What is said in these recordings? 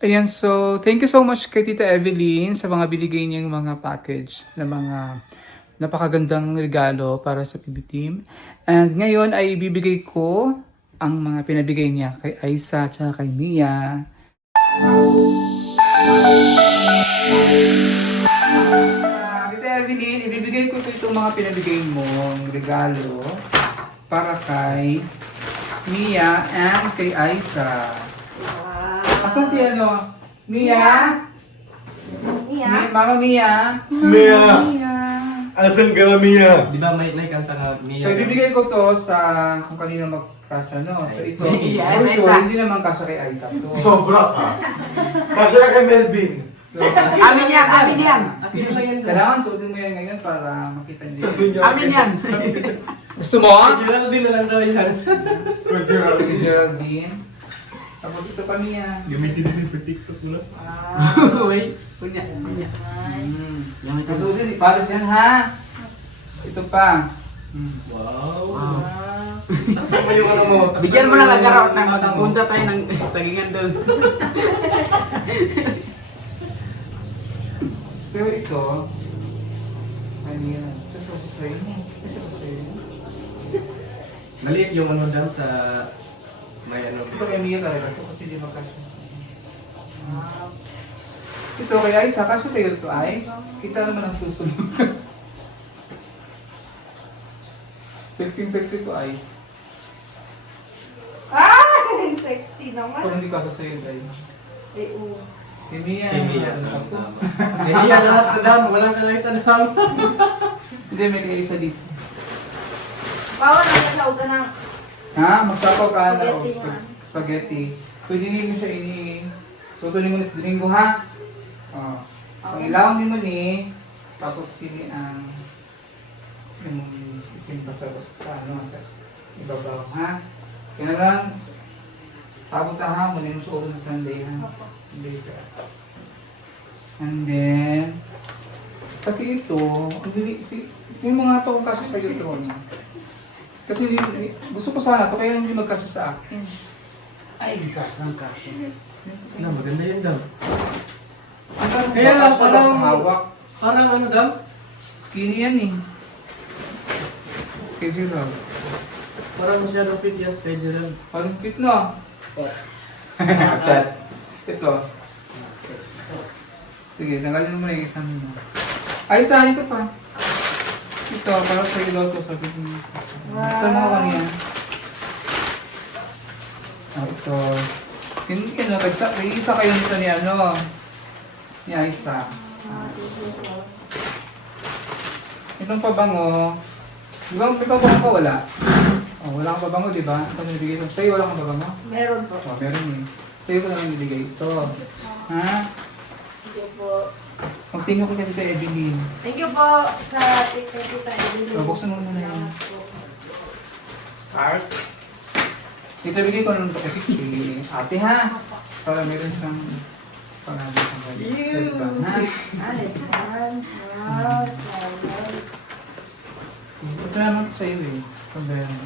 Ayan, so thank you so much kay Tita Evelyn sa mga binigay niyang mga package na mga napakagandang regalo para sa PB Team. And ngayon ay bibigay ko ang mga pinabigay niya kay Aisa at kay Mia. Tita Evelyn, ibibigay ko itong mga pinabigay mong regalo para kay Mia and kay Aisa. Asan si ano? Mia? Mama Mia? Mia! Mia. Asan ka na, Mia? Di ba may kanta nga niya? So, ibibigay ko to sa kung kanino mag-kasha, no? So, ito, Sige, for Aisa. sure, hindi naman kasha kay Isaac to. Sobra ka. Kasya na kay Melvin. So, Amin yan, amin yan. Akin na lang yan. kailangan suotin mo yan ngayon para makita Sabi niyo. niya. Amin yan. Gusto mo? Geraldine na lang daw yan. Roger. Si Geraldine. Tapos ito pa Mia. Gamitin din sa TikTok mo. Wait. Punya, punya. Kasutin, ipalos yan ha. Ito pa. Wow. Sakto mo yung ano mo. Bigyan mo na lang garaw at magpunta tayo ng sagingan doon. Pero ito, ano yan? Ito pa sa'yo. Ito pa sa'yo. Maliit yung ano dyan sa may ano. Ito kay Mia talaga ito kasi di makasya. Ito kaya Isa, kasya kayo ito Ice. Kita naman ang susunod. Sexy to Ice. Ay, sexy naman. Pero hindi kasya sa'yo dahil. Eh, oo. Si Mia. Mia. Ako. Mia lahat ang dam. Walang kalay sa dam. Hindi, may kaya Isa dito. Bawal na kasawag ka ng Ha? Magsapaw ka na o Spaghetti nga. spaghetti. Pwede niyo mo siya so ito ni mo ni sa Domingo ha? Ang ilawang ni mo ni, tapos kini ang yung isimpa sa ano, sa ibabaw ha? Kaya lang, sabot na ha, muna mo sa ulo sa Sunday ha? Sunday class. And then, kasi ito, yung mga ito kung kasi sa iyo ito, kasi gusto ko sana ito, kaya hindi magkasya sa akin. Ay, kasang kasya. Na, maganda yun dam. Kaya Kaya lang, parang parang- hawak. Parang ano dam? Skinny yan eh. Kay Gerald. Parang masyadong fit yes kay Gerald. Parang fit na. Ito. Sige, tanggalin mo na yung isang mo. Ay, saan ito pa? Ito, para sa ilaw to. Sabi ko. Saan mo ka niya? Ito. Isa kayo nito ni ano? Ni Aisa. Itong pabango. Di ba may pabango ka wala? Oh, wala kang pabango, di ba? Ito nabigay ko. Sa'yo wala kang pabango? meron po. Oh, meron eh. Sa'yo ko naman nabigay ito. Ha? Thank you po. Magtingin ko kasi kay Evelyn. Thank you po sa tita Evelyn. So, buksan mo muna yan. Salamat po. Art. Ito bigay ko naman kasi kay ate ha. Para meron siyang pangalan sa balik. Diba? Ha? Ay, fun. Wow, salamat. Ito naman ito sa'yo eh. Pagbayan mo.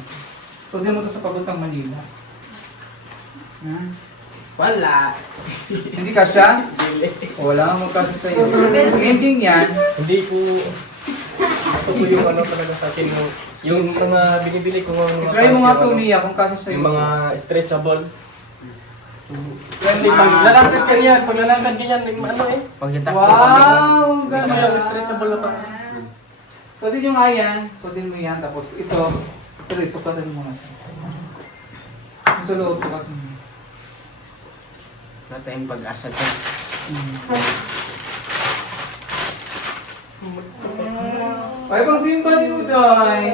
Pwede mo ito sa Paguntang Manila. Ha? Wala. Hindi ka siya? Wala kang magkasa sa'yo. Ang ending yan, Hindi po. Ito po yung ano talaga sa akin. Yung mga binibili ko mga try mo nga ano, ito Mia kung kasi sa'yo. yung mga stretchable. Kasi pag lalakad ka niyan, pag lalakad ka niyan, ano eh. Pagkita Wow! Ang Gusto mo ganda! yung stretchable na pa. Suotin nyo nga yan. Suotin mo yan. Tapos ito rin, sukatan mo nga. Yung sa loob, sukat mo. Wala tayong pag-asa dyan. Ay, pang simba ni Uday.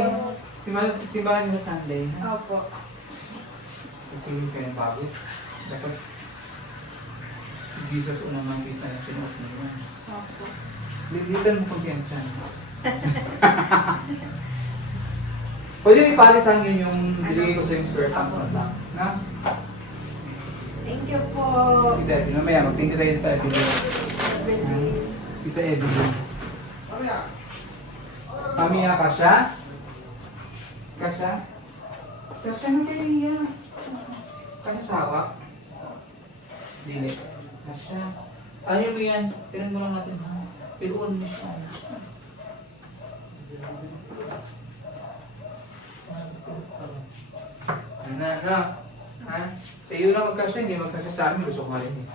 Simbahan niyo sa Sunday. Ha? Opo. Kasi yung kaya bago. Dapat Jesus unang makita na sinuot mo yan. Opo. Ligitan mo kung yan siya. Pwede ipalisan yun yung binigay ko sa yung square pants na black. Na? Thank you po. Tita Evelyn. Mamaya, magtingin tayo Tita Evelyn. Evelyn. Tita Evelyn. Mamiya, kasha? Kasha? Kasha na kayo niya. Kasha sa hawak? Dili. Kasya. Ayaw mo yan. Tinan mo lang natin ha. Piluan mo siya. Ano na? Ha? Sa iyo na magkasya, hindi magkasya sa amin. Gusto ko rin eh.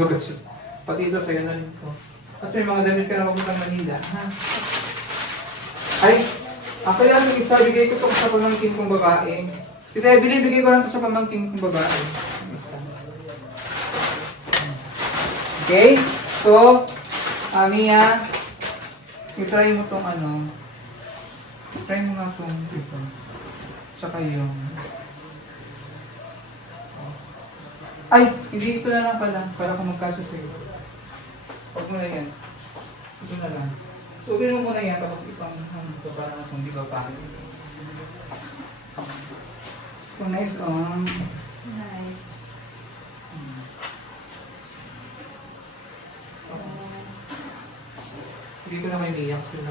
Magkasya. Pati ito sa'yo na rin ito. Kasi mga damit ka na mapuntang Manila. Ha? Ay! Ako yan, yung isa, bigay ko ito sa pamangkin kong babae. Ito ay binibigay ko lang ito sa pamangkin kong babae. Isa. Okay? So, Mia, i-try mo tong ano. Try mo nga tong ito. Tsaka yung... Ay! Hindi ito na lang pala. Para kung magkasya sa'yo. Huwag mo na yan. Ito na lang. So, gano'n mo na yan. Tapos ipang ito para kung di ba pa. So, nice on. Nice. Hindi ko na may niyak sila.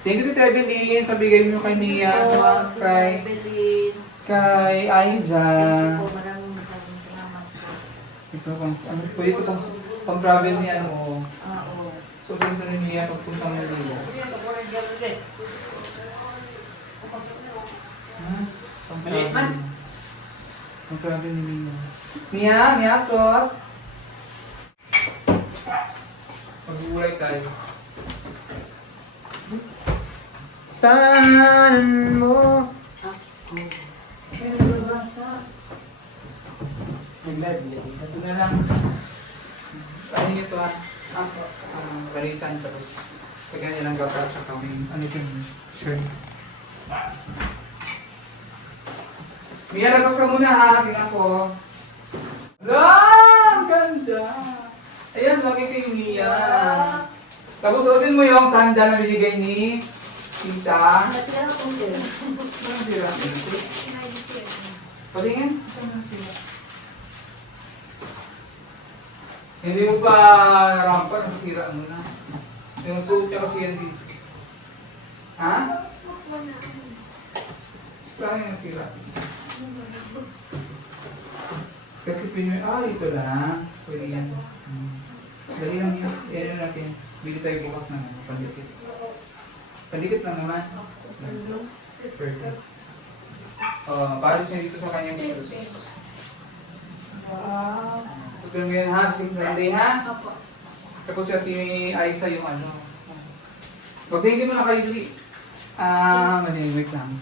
Thank you to Evelyn sa bigay mo kay Mia, kay Belize. Aiza. Thank you po. Maraming salamat po. Ito pang pwede ko pang travel niya ano. Oo. So dito rin niya pagpunta ng Manila. Ha? Pang travel. Pang travel ni Mia. Mia tot. Pag-uulay tayo. Saan mo? Pero nabasa. Ito na lang. Ano nito ah? Balitan tapos kagaya nilang gapa at saka ano ito yung shirt. Mia, labas ka muna ha. Tingnan ko. Ang ganda! Ayan, lagi kay Mia. Tapos suotin mo yung sandal na binigay ni Tita. Masira akong sila. Anong sira? Patingin? Saan na sira? Hindi mo pa rampa, nasira mo na. Yung suot niya kasi yan dito. Ha? Saan yung nasira? Kasi pinyo, ito lang. Pwede yan. Dali lang yan. Yan yung natin. Bili tayo bukas na pandikit. Pandikit lang naman. Perfect. Paris niya dito sa kanyang shoes. Wow. So, ganun yan ha. Sunday ha. Opo. Tapos si Ate Aiza yung ano. Huwag hindi mo na kayo dali. Mali. Wait lang.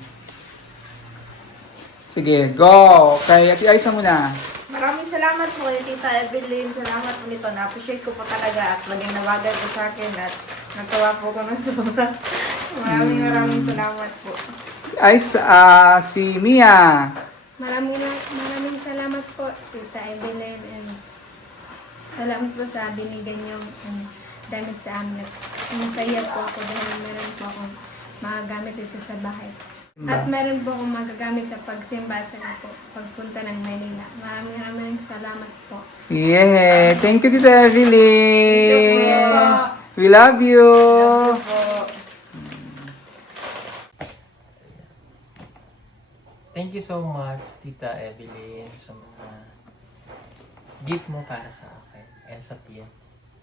Sige, go! Kay Ate Aiza muna. Maraming salamat po kay Tita Evelyn. Salamat po nito. Na-appreciate ko po talaga at laging nabagay po sa akin at nagtawa po ko ng sobra. Maraming salamat po. Si Mia. Maraming salamat po, Tita Evelyn. And salamat po sa binigyan niyong damit sa amin. Masaya po ako dahil meron po akong magagamit dito sa bahay. At meron po akong magagamit sa pagsimba at sa pagpunta ng Manila. Maraming salamat po. Yeah, thank you Tita Evelyn. We love you. Thank you so much, Tita Evelyn, sa mga gift mo para sa akin and sa Pia.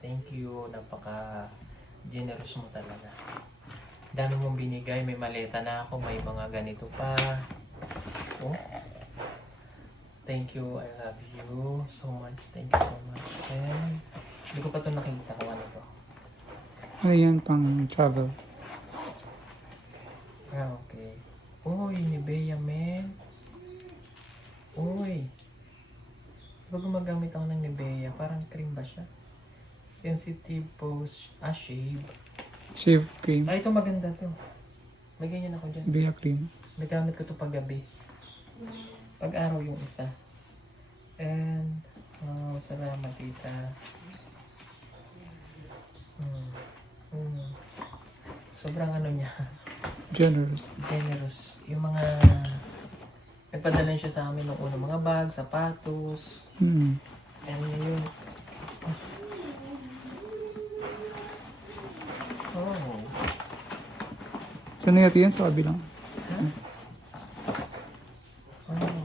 Thank you, napaka-generous mo talaga. Dami mong binigay, may maleta na ako, may mga ganito pa. Oh. Thank you, I love you so much. Thank you so much. And hindi ko pa ito nakita kung ano to. Ano yan pang travel? Okay. Uy, Nivea men. Uy. Diba gumagamit ako ng Nivea? Parang cream ba siya? Sensitive pose, shave. Shave cream. Ito maganda to. May ganyan ako dyan. Bea cream. May gamit ko to pag gabi. Pag araw yung isa. And, salamat tita. Sobrang ano niya. Generous. Generous. Yung mga nagpadala siya sa amin ng unang mga bag, sapatos. And yun. Oh. Saan na yan sa kabilang? Oh.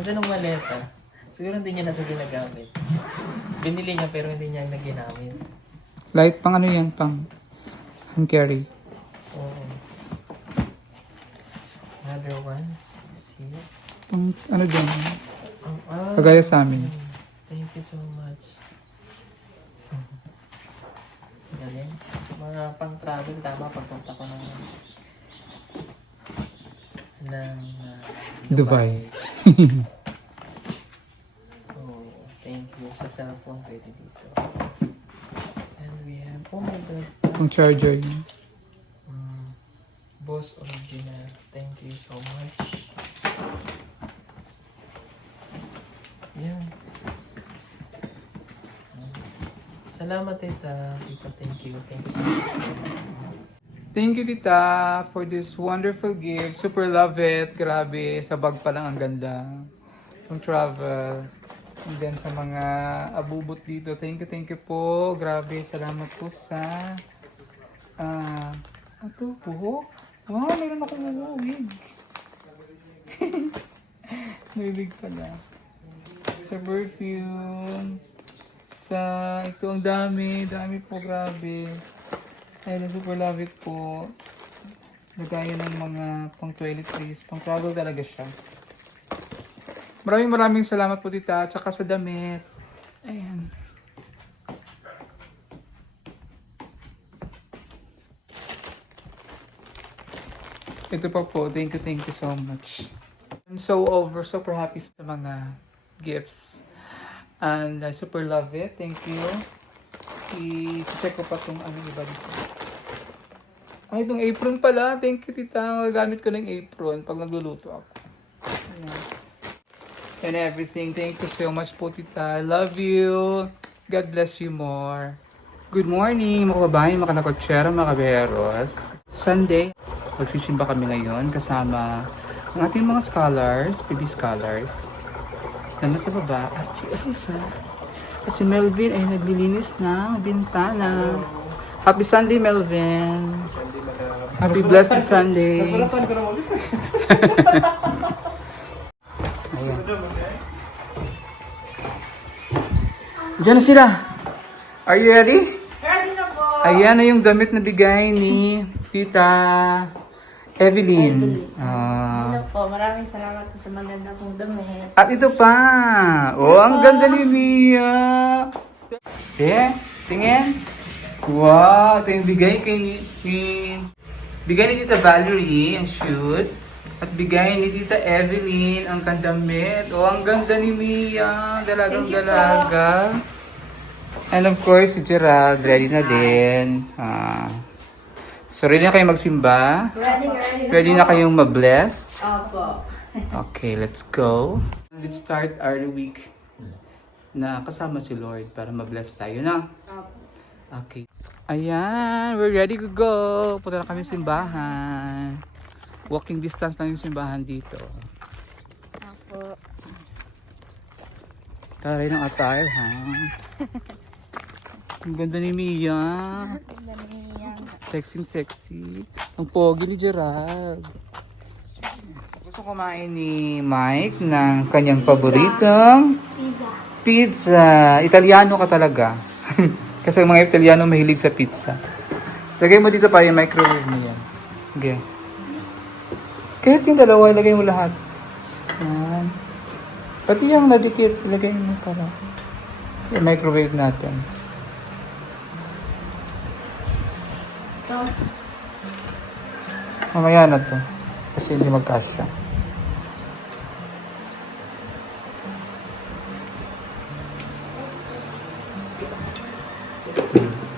Ganda ng maleta. Siguro hindi niya na ito ginagamit. Binili niya pero hindi niya na ginamit. Light pang ano yan, pang hand carry. Oo. Another one. See? Pang ano din, Ah, kagaya sa amin. thank you so much. Galing. Mga pang-travel, tama pagpunta ko ng Dubai. Oh, thank you. Sa cellphone pwede dito. And we have, oh my God. Pang charger yun. Boss Original. Thank you so much. Yan. Salamat, tita. Tita, thank you. Thank you so much. Thank you, tita, for this wonderful gift. Super love it. Grabe. Sa bag pa lang ang ganda. Pang travel. And then sa mga abubot dito. Thank you po. Grabe. Salamat po sa ito po. Wow, meron akong wig. May wig pala. Sa perfume. Sa ito ang dami po, grabe. Ayun, super love it po. Lagaya ng mga pang toiletries, pang travel talaga siya. Maraming salamat po tita, tsaka sa damit. Ayan. Ito pa po, thank you so much. I'm super happy sa mga gifts. And I super love it. Thank you. I-check ko pa itong ano iba dito. Ay, itong apron pala. Thank you, tita. Gagamit ko ng apron pag nagluluto ako. Ayan. And everything. Thank you so much po, tita. I love you. God bless you more. Good morning, mga kababayan, mga kanakotsera, mga kaberos. Sunday. Magsisimba kami ngayon kasama ang ating mga scholars, PB scholars. Na nasa baba at si Elsa at si Melvin ay naglilinis ng bintana. Happy Sunday, Melvin. Happy blessed Sunday. Ayan. Diyan na sila. Are you ready? Ready na po! Ayan na yung damit na bigay ni Tita Evelyn. Ano po, maraming salamat po sa maganda pong damit. At ito pa. Oh, ang ganda ni Mia. Tingin. Wow, ito yung bigay bigay ni Tita Valerie ang shoes. At bigay ni Tita Evelyn ang kandamit. Oh, ang ganda ni Mia. Dalagang-dalaga. And of course, si Gerald, ready na din. So, ready na kayong magsimba? Ready. Ready na kayong ma-blessed? Opo. Okay, let's go. Let's start our week na kasama si Lord para ma-bless tayo na. Opo. Okay. Ayan, we're ready to go. Punta na kami sa simbahan. Walking distance lang yung simbahan dito. Opo. Taray ng attire, ha? Ang ganda ni Mia. Sexy. Ang pogi ni Gerald. Gusto kumain ni Mike ng kanyang paboritong pizza. Italiano ka talaga. Kasi mga Italiano mahilig sa pizza. Lagay mo dito pa yung microwave mo yan. Okay. Kahit yung dalawa, ilagay mo lahat. Yan. Pati yung nadikit, ilagay mo para yung microwave natin. Mamaya na to. Kasi hindi magkasya.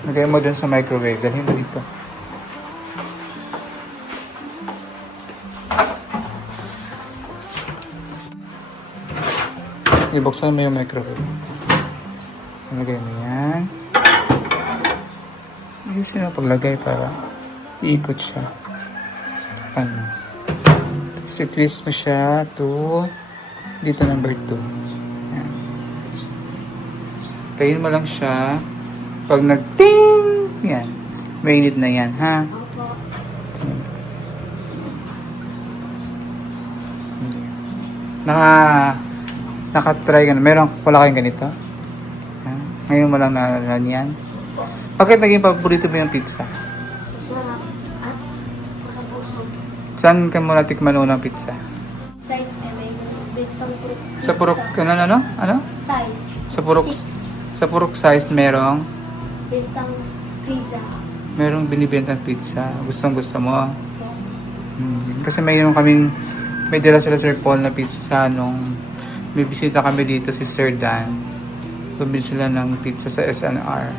Lagay mo dun sa microwave. Dalhin mo dito. Ibuksan mo yung microwave. Lagay mo yan. Ayusin mo paglagay para iikot siya. Ano. Tapos i-twist mo siya to dito number 2. Yan. Tayin mo lang siya. Pag nag-ting! Yan. Mainit na yan, ha? Nakatry ka na. Wala kayong ganito? Yan. Ngayon mo lang nalaman yan. Bakit naging paborito mo yung pizza? Sarap at makabusog. Saan ka mo natikman unang pizza? Size na may bitang purok. Sa Purok, ano? Size. Sa Purok, 6. sa Purok size merong Bitang pizza. binibentang pizza. Gustong gusto mo. Kasi may dala sila Sir Paul na pizza nung may bisita kami dito si Sir Dan. Bumili sila ng pizza sa SNR.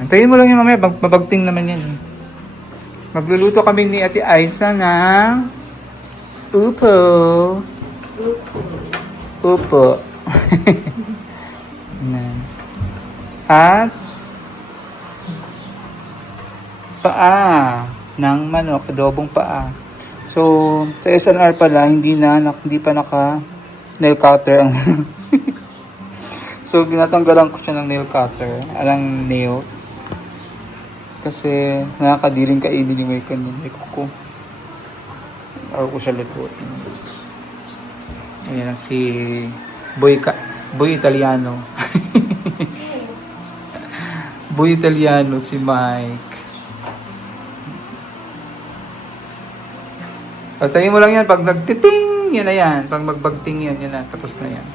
Antayin mo lang yun mamaya, mabagting naman yan. Magluluto kami ni Ate Aiza ng upo. Upo. Yan. At paa ng manok, adobong paa. So, sa SNR pala, hindi pa naka nail cutter ang So, ginatanggalan ko siya ng nail cutter, alang nails. Kasi nakakadiring kainin ni Mike kanina. May kuko. Ako ko siya lututin. Ayan ang si Boy Italiano. Boy Italiano si Mike. Patayin mo lang yan. Pag nagtiting, yan na yan. Pag magbagting yan, yan na. Tapos na yan.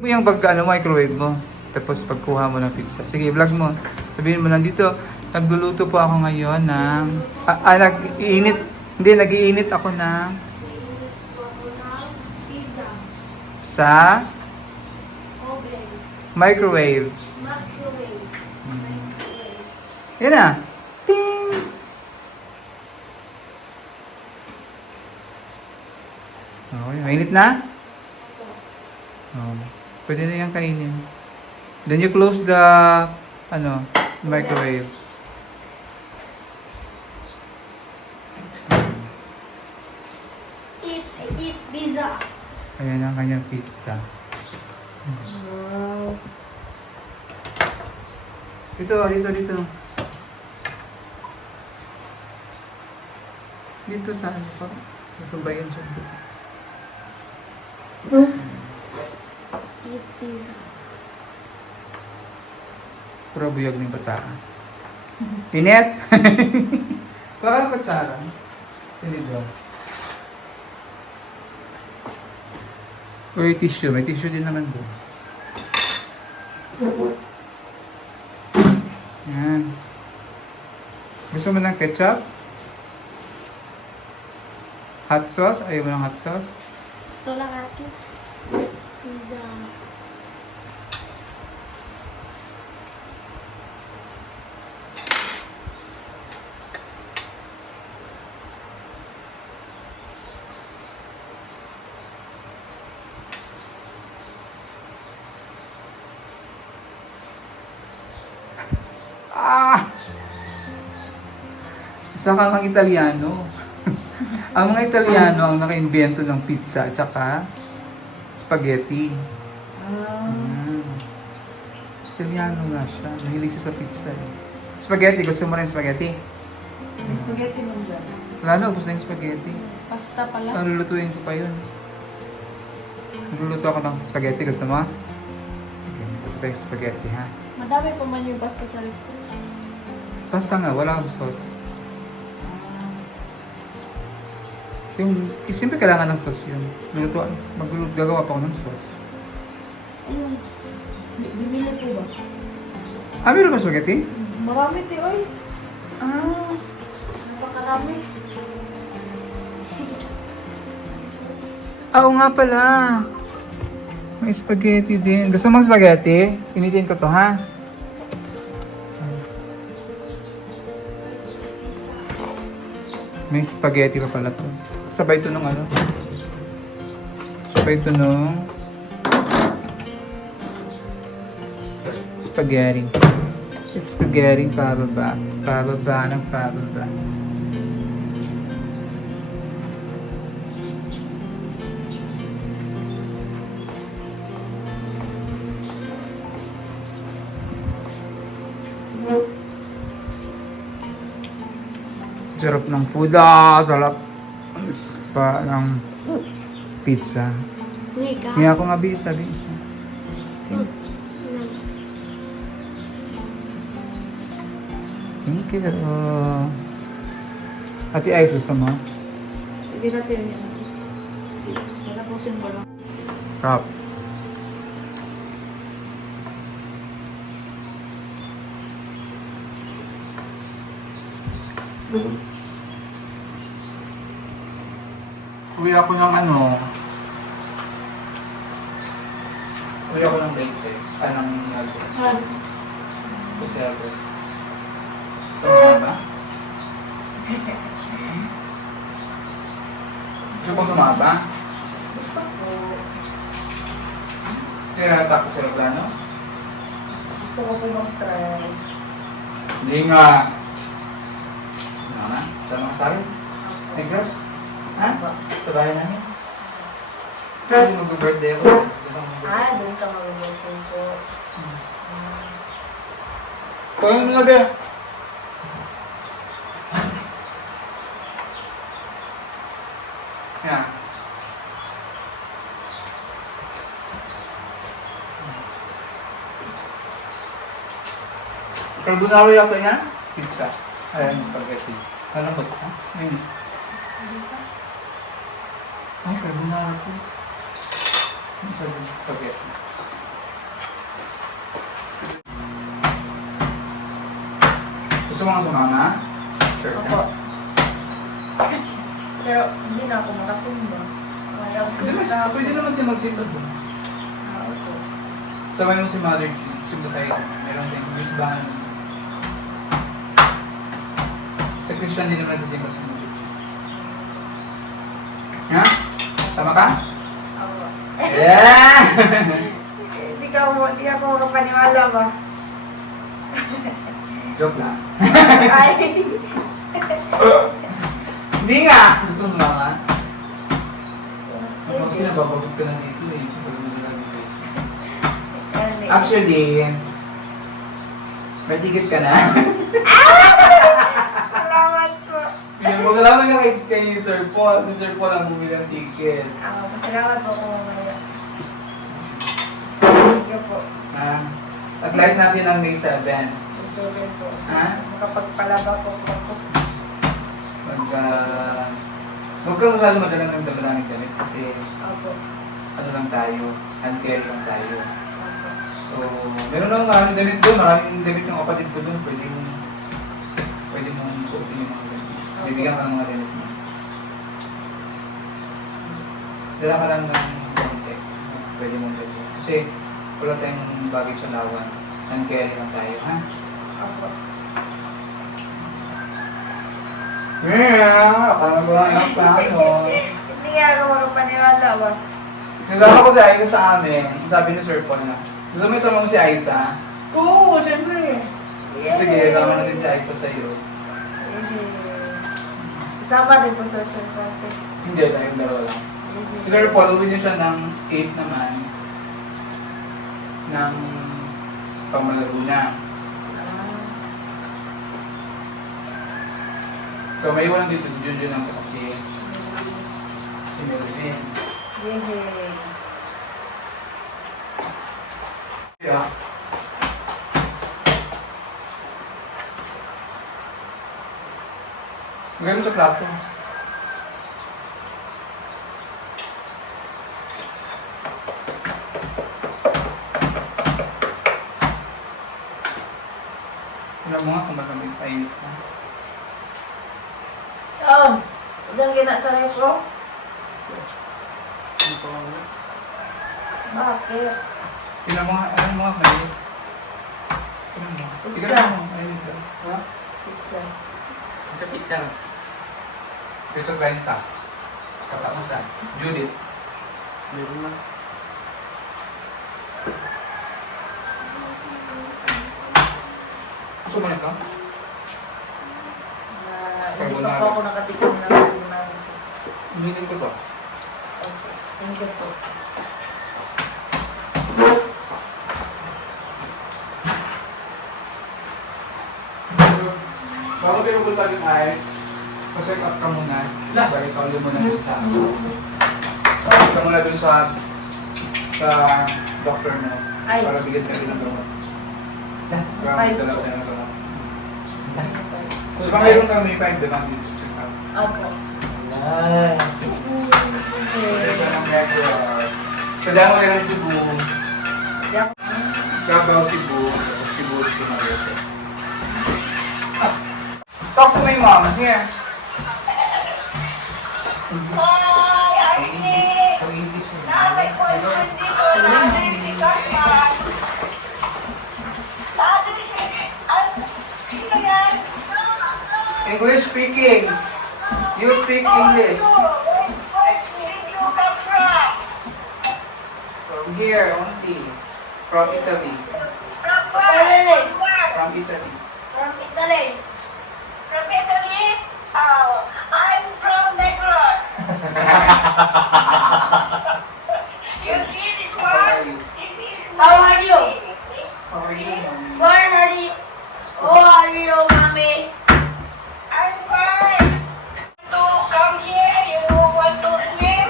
Mo yung microwave mo. Tapos pagkuha mo ng pizza. Sige, vlog mo. Sabihin mo lang dito, nagluluto po ako ngayon ng... nag-iinit ako ng... Pizza. Sa Oven. microwave. Microwave. Yan na. Ting! Okay, mainit na? Oh, pwede na yan kainin. Then you close the microwave. Eat pizza. Ayan ang kanyang pizza. Dito. Dito sa ano pa? Ito ba yun dyan? Eat pizza. Puro buyog ng bataan. Pinet! Baka ang kutsara. Tinidor. Uy, tissue. May tissue din naman doon. Yan. Gusto mo ng ketchup? Hot sauce? Ayaw mo ng hot sauce? Ito lang akin. Pizza. Isa kang ang Italiano. Ang mga Italiano ang naka-invento ng pizza at saka spaghetti. Italiano nga siya. Mahilig siya sa pizza. Spaghetti. Gusto mo rin spaghetti? May spaghetti mo dyan. Wala na. Ubus na yung spaghetti. Pasta pala. Lulutuin ko pa yun. Nagluluto ako ng spaghetti. Gusto mo? Ito pa yung spaghetti, ha? Madami pa man yung pasta sa rito. Basta nga. Wala akong sauce. Siyempre kailangan ng sauce yun. Gagawa pa ako ng sauce. Ayun. Bibili po ba? Meron ba spaghetti? Marami ti, oy. Napakarami. Oo nga pala. May spaghetti din. Gusto mong spaghetti? Initin ko to, ha? May spaghetti pa pala to. Sabay to nung Sabay to nung spaghetti. Spaghetti pababa. Pababa ng pababa. Sarap ng food. Ah, sarap. Pa ng pizza. Hindi ako nga bisa. Okay. Thank you. Ate Ice, gusto mo? Sige natin yan. Tatapusin ko lang. Cup. Uwi ako ng ano. Uwi ako ng date. Anong nag... Kasi ako. Sama ba? Gusto ko sumaba? Gusto ko. Kaya natakot sa plano? Gusto ko po mag-try. Hindi nga. Ano na? Tama ka sa akin? Negros? Ha? Sa bahay namin? Kasi mag-birthday ako. Doon ka mag-birthday po. Kaya ano na ba? Yan. Carbonara yata yan? Pizza. Ayan, spaghetti. Ano ba ito? Ayun. Ay, carbonara po. Ano sabi? Spaghetti. Gusto mo nga sumama? Sure ka? Opo. Pero hindi na ako makasundo. Wala ako Pwede naman din magsito doon. Opo. Sabay mo si Mother G. Sundo tayo. Meron din. Miss Bahan. Sa Christian din naman kasi si Mother G. Ha? Tama ka? Opo. Yeah! Hindi ako makapaniwala ba? Joke lang. Ay! Hindi nga! Gusto mo naman? Ano kasi nababagod ka na dito eh. Actually, may ticket ka na. Salamat po. Magkalaman ka kay Sir Paul. Si Sir Paul ang bumili ng ticket. Masalamat po kung mamaya. Thank you po. Nag-light natin ang May 7. Sorry po. Ha? Makapagpalaba po ako. Huwag kang masyado madalang ng dabalang damit kasi Opo. ano lang tayo, hand carry lang tayo. Opo. So, meron naman maraming damit doon, maraming damit ng kapatid ko doon, pwede mong suotin yung mga damit. Bibigyan ka ng mga damit mo. Dala ka lang ng konti, pwede mong gawin. Kasi wala tayong baggage allowance, hand carry lang tayo, ha? Opo. Yeah, akala mo lang ang plano. Hindi nga ako makapaniwala ba? Nasama ko si Aiza sa amin, sabi ni Sir Paul na, gusto mo isama mo si Aiza? Oo, syempre. Sige, sama na din si Aiza sa'yo. Sasama din po sa surprise. Hindi, tayong dalawa lang. Si Sir Paul, uwi niya siya ng 8 naman, ng Pamalaguna. So, may iwan dito si Junjun lang kasi si Melvin. Yehey. Yeah. Maganda sa plato. Alam mo nga kung baka may painit na. Diyan ginasaray ko? Bakit? Tingnan mo nga, alam mo nga mainit. Tingnan mo. Pizza. Tingnan mo, mainit ka. Ha? Pizza. Sa pizza. Pizza 30. Katapusan. Judith. Meron na. Gusto mo nito? Hindi pa po ako nakatikim ng carbonara. Ulitin ko to. Okay. Thank you po. Bago pinagpunta yung ice, Pa-check up ka muna. Balik ka ulit muna dun sa... Balik ka muna dun sa doctor mo. Ay. Para bigyan ka rin ng gamot. Para dalawa tayo ng gamot. So, baka mayroon kami 5 naman dito sa check up. Opo. Nice. Ito ang regular. Kailangan mo lang ng Cebu. Gagaw Cebu. Cebu Tumayote. Talk to my mom. Here. Pag-English mo. English speaking. You speak English. From here, only. From Italy. From Italy. I'm from Negros. You see this How are one? you? It is How are you? How are you? Where are you? Who are you, mommy? I'm fine. To come here, you want to swim?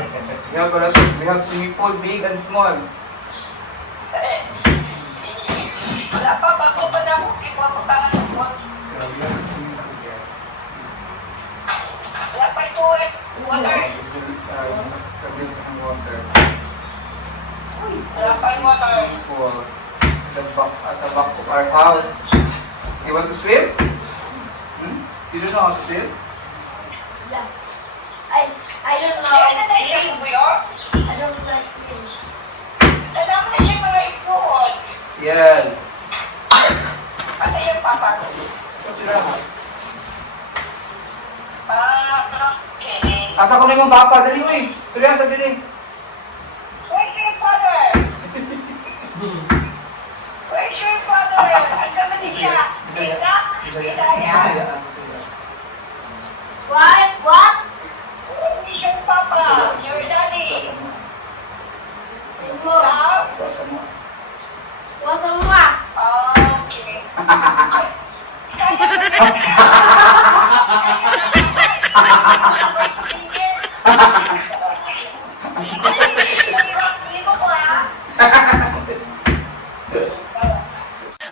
We have swimming pool, big and small. Wala pa, bago pa na ako. Di ko pa parang Yeah, we have a swimming pool here. wala pa ito eh. Water. Kabilang ng water. Wala pa yung water. Swimming pool. At the back of our house. You want to swim? Hmm? You don't know how to swim? I don't know. Kaya na nailang mo yun? I don't like swimming. Alam na siya mga exploon. Yes. Ano yung papa? What's your house? Okay. Asa ko na yung papa? Dali mo eh. Surya, sa dali. Where's your father? Where's your father? Ang kama ni siya. Sina? Bisaya? What? Where's your papa? Your daddy? Mo. House? Wasa mo ah. Okay. Ay,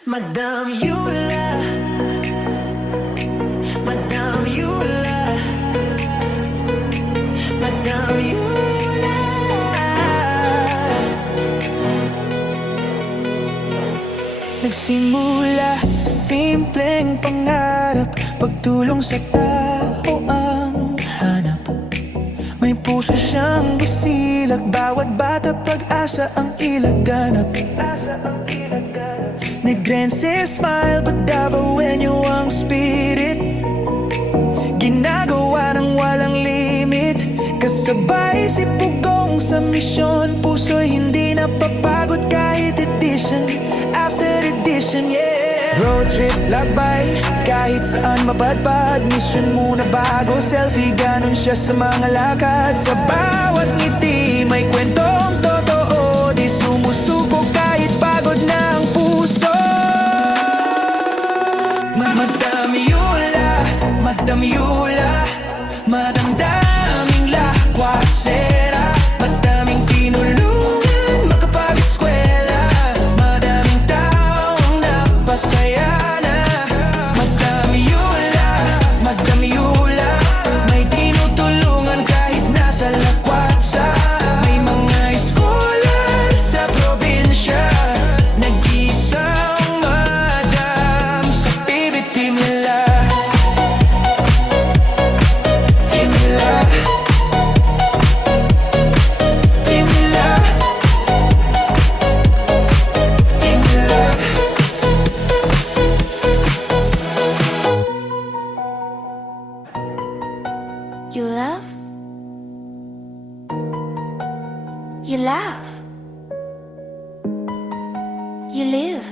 Madame Yula, Madame Yula, Madame Yula. Nagsimula sa simpleng pangarap, pagtulong sa tao ang hanap. May puso siyang busilak, bawat bata pag-asa ang ilaganap. Negrense smile, but Davao wenyo ang spirit. Ginagawa ng walang limit, kasabay si Pugong sa misyon. Puso'y hindi napapagod kahit edition after edition, yeah. Road trip, lakbay, kahit saan mapadpad. Mission muna bago selfie, ganon siya sa mga lakad. Sa bawat ngiti may kwentong totoo, di sumusuko kahit pagod na ang puso. Madame Yula, Madame Yula, madamdaming lakwasera, madaming tinulungan makapag-eskwela, madaming taong napasaya na. Madame Yula, Madame Yula, may tinutulungan kahit nasa lakwatsa. May mga scholar sa probinsya, nag-isang madam sa PBT Team nila. Team nila. Team nila. Team nila. You love? You laugh? You live?